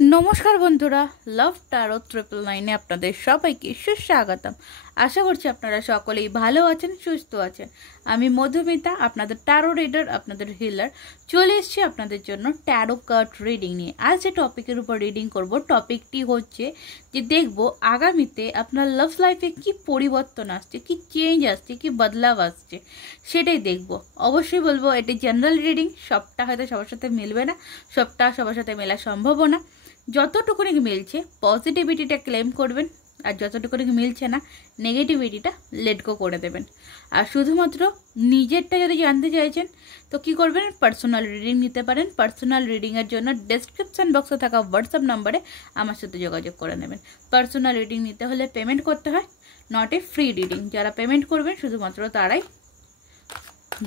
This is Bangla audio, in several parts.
নমস্কার বন্ধুরা, লাভ টারো 999 আপনাদের সবাইকে সুস্বাগতম। আশা করছি আপনারা সকলেই ভালো আছেন, সুস্থ আছেন। আমি মধুমিতা, আপনাদের ট্যারো রিডার, আপনাদের হিলার। চলে এসেছি আপনাদের জন্য ট্যারো কার্ড রিডিং নিয়ে। আজ যে টপিকের উপর রিডিং করব, টপিকটি হচ্ছে যে দেখব আগামীতে আপনার লাভ লাইফে কি পরিবর্তন আসছে, কি চেঞ্জ আসছে, কি বদলাव আসছে, সেটাই দেখব। অবশ্যই বলবো এটি জেনারেল রিডিং, সবটা হয়তো সবার সাথে মিলবে না, সবটা সবার সাথে মেলা সম্ভবও না। যতটুকুনি মিলছে পজিটিভিটিটা ক্লেম করবেন, আর যতটুকুনি মিলছে না নেগেটিভিটিটা লেট গো করে দেবেন। আর শুধুমাত্র নিজেরটা যদি জানতে চাইছেন তো কি করবেন, পার্সোনাল রিডিং নিতে পারেন। পার্সোনাল রিডিংয়ের জন্য ডেসক্রিপশন বক্সে থাকা হোয়াটসঅ্যাপ নাম্বারে আমার সাথে যোগাযোগ করে নেবেন। পার্সোনাল রিডিং নিতে হলে পেমেন্ট করতে হয়, নট এ ফ্রি রিডিং। যারা পেমেন্ট করবেন শুধুমাত্র তারাই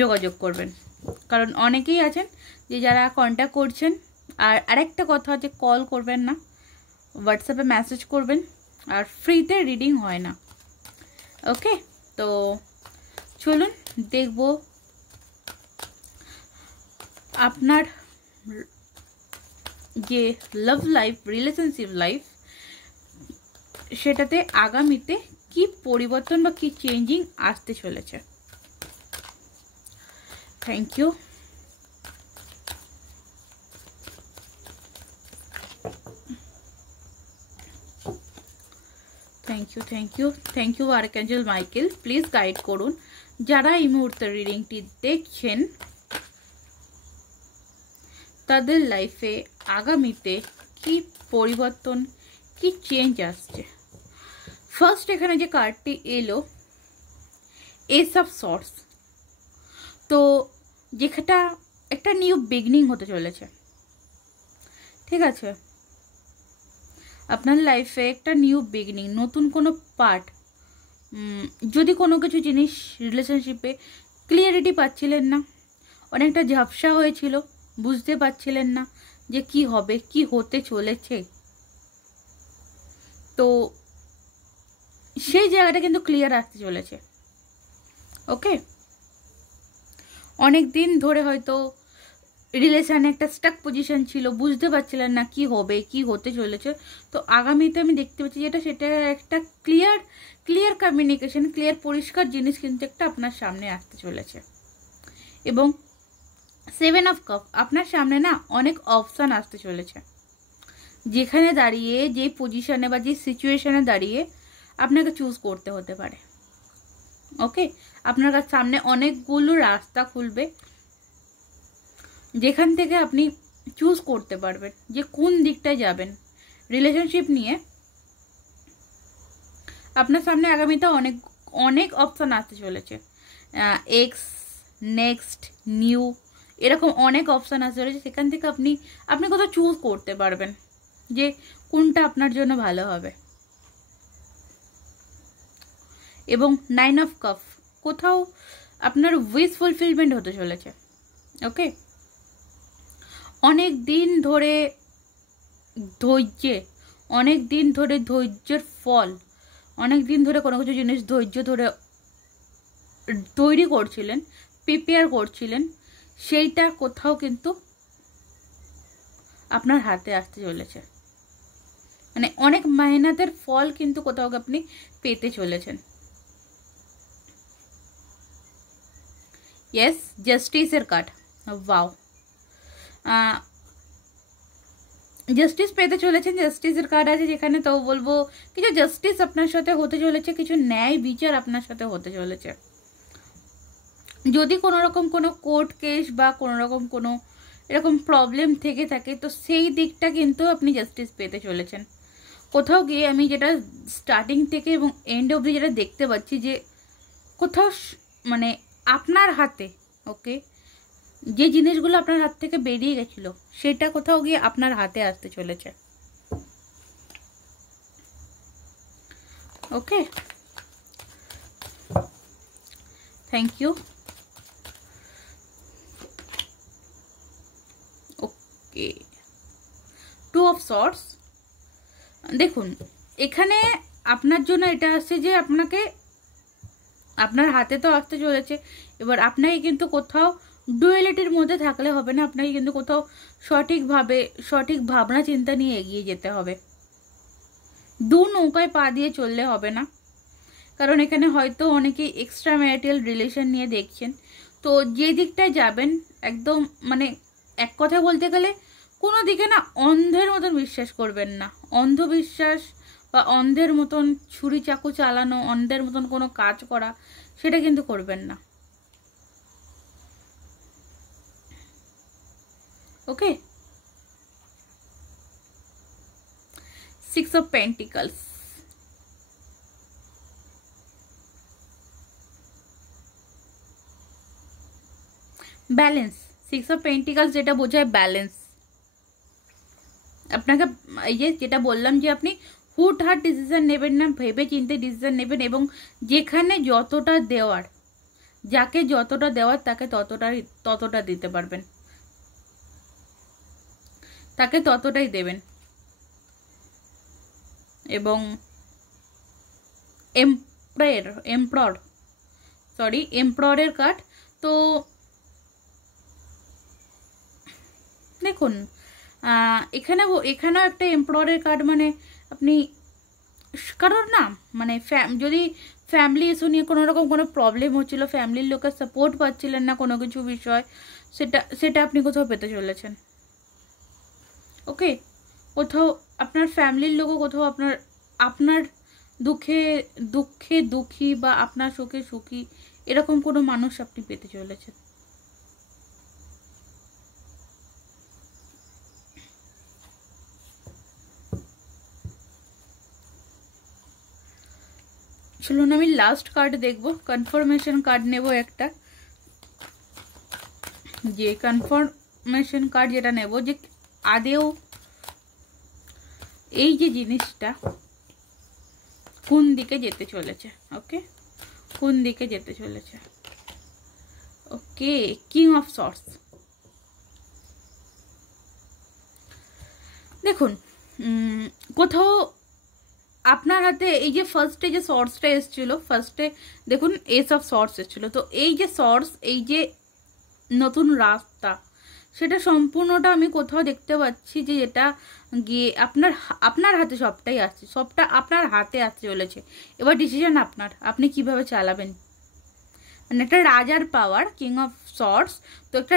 যোগাযোগ করবেন, কারণ অনেকেই আছেন যে যারা কন্ট্যাক্ট করছেন। আর আরেকটা কথা হচ্ছে, কল করবেন না, হোয়াটসঅ্যাপে মেসেজ করবেন, আর ফ্রিতে রিডিং হয় না। ওকে, তো চলুন দেখব আপনার যে লাভ লাইফ, রিলেশনশিপ লাইফ, সেটাতে আগামীতে কি পরিবর্তন বা কি চেঞ্জিং আসতে চলেছে। Thank you. Thank you archangel Michael. Please guide করুন যারা এই মুহূর্তে রিডিংটি দেখছেন তাদের লাইফে আগামীতে কি পরিবর্তন, কি চেঞ্জ আসছে। ফার্স্ট এখানে যে কার্ডটি এলো, এস অফ সর্টস, তো যেটা একটা নিউ বিগনিং হতে চলেছে। ঠিক আছে, আপনার লাইফে একটা নিউ বিগনিং, নতুন কোনো পার্ট। যদি কোনো কিছু জিনিস রিলেশনশিপে ক্লিয়ারিটি পাচ্ছিলেন না, অনেকটা ঝাপসা হয়েছিল, বুঝতে পারছিলেন না যে কি হবে, কি হতে চলেছে, তো সেই জায়গাটা কিন্তু ক্লিয়ার আসতে চলেছে। ওকে, অনেক দিন ধরে হয়তো রিলেশনে একটা স্টাক পজিশন ছিল, বুঝতে পারছিলেন না কি হবে, কি হতে চলেছে। তো আগামীতে আমি দেখতে পাচ্ছি যেটা, সেটা একটা ক্লিয়ার কমিউনিকেশন, ক্লিয়ার পরিষ্কার জিনিস কিন্তু একটা আপনার সামনে আসতে চলেছে। এবং 7 অফ কাপ, আপনার সামনে না অনেক অপশান আসতে চলেছে, যেখানে দাঁড়িয়ে, যে পজিশনে বা যে সিচুয়েশনে দাঁড়িয়ে আপনাকে চুজ করতে হতে পারে। ওকে, আপনার কাছে সামনে অনেকগুলো রাস্তা খুলবে, যেখান থেকে আপনি চুজ করতে পারবেন যে কোন দিকটায় যাবেন। রিলেশনশিপ নিয়ে আপনার সামনে আগামীতে অনেক অপশান আসতে চলেছে। এক্স, নেক্সট, নিউ, এরকম অনেক অপশান আসতে চলেছে। সেখান থেকে আপনি কোথাও চুজ করতে পারবেন যে কোনটা আপনার জন্য ভালো হবে। এবং 9 অফ কাপ, কোথাও আপনার উইশ ফুলফিলমেন্ট হতে চলেছে। ওকে, অনেক দিন ধরে ধৈর্যের ফল, অনেক দিন ধরে কোনো কিছু জিনিস ধৈর্য ধরে তৈরি করছিলেন, প্রিপেয়ার করছিলেন, সেইটা কোথাও কিন্তু আপনার হাতে আসতে চলেছে। মানে অনেক মেহনতের ফল কিন্তু কোথাও আপনি পেতে চলেছেন। ইয়েস, জাস্টিসের কার্ড, ওয়াও, জাস্টিস পেতে চলেছেন। জাস্টিসের কার্ড আছে যেখানে, তো বলবো কিছু জাস্টিস আপনার সাথে হতে চলেছে, কিছু ন্যায় বিচার আপনার সাথে হতে চলেছে। যদি কোনো রকম কোনো কোর্ট কেস বা কোনো রকম কোনো এরকম প্রবলেম থেকে থাকে, তো সেই দিকটা কিন্তু আপনি জাস্টিস পেতে চলেছেন। কোথাও গিয়ে আমি যেটা স্টার্টিং থেকে এবং এন্ড অবধি যেটা দেখতে পাচ্ছি, যে কোথাও মানে আপনার হাতে, ওকে, যে জিনিসগুলো আপনার হাত থেকে বেরিয়ে গেছিল সেটা কোথাও গিয়ে আপনার হাতে আসতে চলেছে। Okay, thank you. Okay, 2 of sorts, দেখুন এখানে আপনার জন্য এটা আসছে যে আপনার হাতে তো আসতে চলেছে, এবার আপনাকে কিন্তু কোথাও ডুয়ালিটির মধ্যে থাকলে হবে না, আপনাকে কিন্তু কোথাও সঠিক ভাবনা চিন্তা নিয়ে এগিয়ে যেতে হবে। দু নৌকায় পা দিয়ে চললে হবে না, কারণ এখানে হয়তো অনেকেই এক্সট্রা ম্যারিটাল রিলেশন নিয়ে দেখছেন। তো যে দিকটায় যাবেন একদম মানে এক কথা বলতে গেলে কোনো দিকে না অন্ধের মতন বিশ্বাস করবেন না। অন্ধবিশ্বাস বা অন্ধের মতন ছুরি চাকু চালানো, অন্ধের মতন কোনো কাজ করা, সেটা কিন্তু করবেন না। ওকে, 6 of Pentacles, balance. 6 of Pentacles যেটা বোঝায় ব্যালেন্স। আপনাকে এই যে যেটা বললাম যে আপনি হুটহাট ডিসিশন নেবেন না, ভেবে চিন্তে ডিসিশন নেবেন, এবং যেখানে যতটা দেওয়ার, যাকে যতটা দেওয়ার তাকে ততটা দিতে পারবেন, তাকে ততটাই দেবেন। এবং এমপ্রয়ের কার্ড। তো দেখুন এখানেও একটা এমপ্রয়ের কার্ড, মানে আপনি কারোর না মানে যদি ফ্যামিলি ইস্যু নিয়ে কোনো রকম কোনো প্রবলেম হচ্ছিল, ফ্যামিলির লোকের সাপোর্ট পাচ্ছিলেন না কোনো কিছু বিষয়, সেটা আপনি কোথাও পেতে চলেছেন। ওকে, কোথাও আপনার ফ্যামিলির লোকও কোথাও আপনার দুঃখে দুঃখী বা আপনার সুখে সুখী, এরকম কোনো মানুষ আপনি পেতে চলেছেন। চলুন আমি লাস্ট কার্ড দেখব, কনফার্মেশন কার্ড নেব একটা। যে কনফার্মেশন কার্ড যেটা নেব, যে আদেও এই যে জিনিসটা কোন দিকে যেতে চলেছে। ওকে, কোন দিকে যেতে চলেছে। ওকে, কিং অফ সর্টস। দেখুন কোথাও আপনার হাতে এই যে ফার্স্টে যে সর্টসটা এসেছিল, ফার্স্টে দেখুন এস অফ সর্টস এসেছিল। তো এই যে সর্টস, এই যে নতুন রাস্তা, সেটা সম্পূর্ণটা আমি কোথাও দেখতে পাচ্ছি যে এটা গিয়ে আপনার হাতে সবটাই আসছে, সবটা আপনার হাতে আসতে চলেছে। এবার ডিসিশন আপনার, আপনি কিভাবে চালাবেন। মানে একটা রাজার পাওয়ার, কিং অফ সর্টস। তো একটা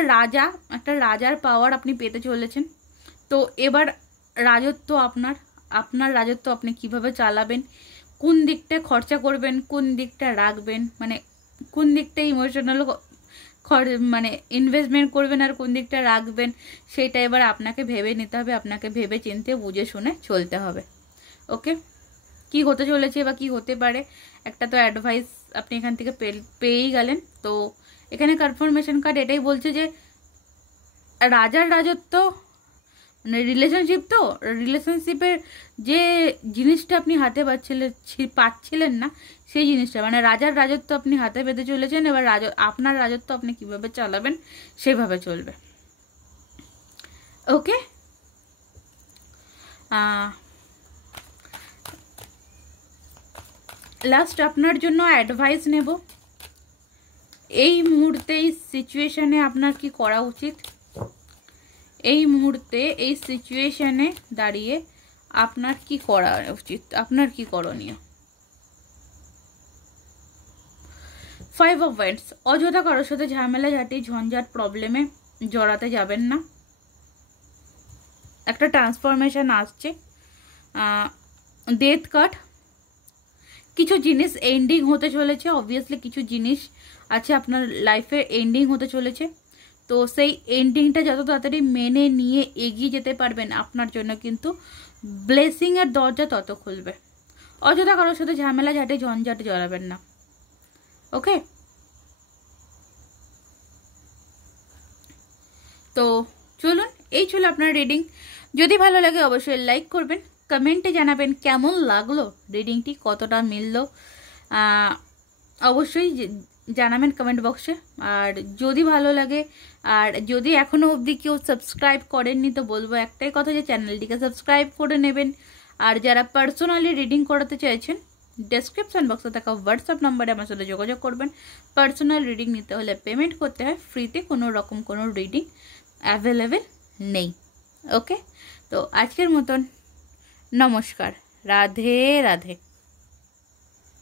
রাজার পাওয়ার আপনি পেতে চলেছেন। তো এবার রাজত্ব আপনার রাজত্ব আপনি কিভাবে চালাবেন, কোন দিকটা খরচা করবেন, কোন দিকটা রাখবেন, মানে কোন দিকটা ইমোশনাল মানে ইনভেস্টমেন্ট করবেন আর কোন দিকটা রাখবেন, সেটা এবার আপনাকে ভেবে নিতে হবে, আপনাকে ভেবে চিনতে বুঝে শুনে চলতে হবে। ওকে, কি হতে চলেছে বা কি হতে পারে, একটা তো অ্যাডভাইস আপনি এখান থেকে পেয়েই গেলেন। তো এখানে কনফার্মেশন কার্ড এটাই বলছে যে রাজার রাজত্ব, মানে রিলেশনশিপ, তো রিলেশনশিপের যে জিনিসটা আপনি হাতে পাচ্ছিলেন না, সেই জিনিসটা মানে রাজার রাজত্ব আপনি হাতে পেতে চলেছেন। এবার আপনার রাজত্ব আপনি কিভাবে চালাবেন সেভাবে চলবে। ওকে, লাস্ট আপনার জন্য অ্যাডভাইস নেব। এই মুহূর্তে এই সিচুয়েশনে আপনার কি করা উচিত, এই মুহূর্তে এই সিচুয়েশনে দাঁড়িয়ে আপনার কি করা উচিত, আপনার কি করণীয়। 5 of Wands, অযথা কারোর সাথে ঝামেলা ঝাঁটি ঝঞ্ঝাট প্রবলেমে জড়াতে যাবেন না। একটা ট্রান্সফরমেশন আসছে। ডেথ কার্ড, কিছু জিনিস এন্ডিং হতে চলেছে, অবভিয়াসলি কিছু জিনিস আছে আপনার লাইফে এন্ডিং হতে চলেছে। তো সেই এন্ডিংটা যত তাড়াতাড়ি মেনে নিয়ে এগিয়ে যেতে পারবেন, আপনার জন্য কিন্তু ব্লেসিং এর দরজা তত খুলবে। অযথা কারোর সাথে ঝামেলা ঝাঁটে ঝঞ্ঝাটে জড়াবেন না। ওকে, তো চলুন, এই ছিল আপনার রিডিং। যদি ভালো লাগে অবশ্যই লাইক করবেন, কমেন্টে জানাবেন কেমন লাগলো রিডিংটি, কতটা মিললো অবশ্যই জানাবেন কমেন্ট বক্সে। আর যদি ভালো লাগে, আর যদি এখনও অবধি কেউ সাবস্ক্রাইব করেননি, তো বলবো একটাই কথা, যে চ্যানেলটিকে সাবস্ক্রাইব করে নেবেন। আর যারা পার্সোনালি রিডিং করাতে চাইছেন, ডেসক্রিপশন বক্সে থাকা হোয়াটসঅ্যাপ নাম্বারে আমার সাথে যোগাযোগ করবেন। পার্সোনাল রিডিং নিতে হলে পেমেন্ট করতে হয়, ফ্রিতে কোনো রকম কোনো রিডিং অ্যাভেলেবেল নেই। ওকে, তো আজকের মতন নমস্কার, রাধে রাধে।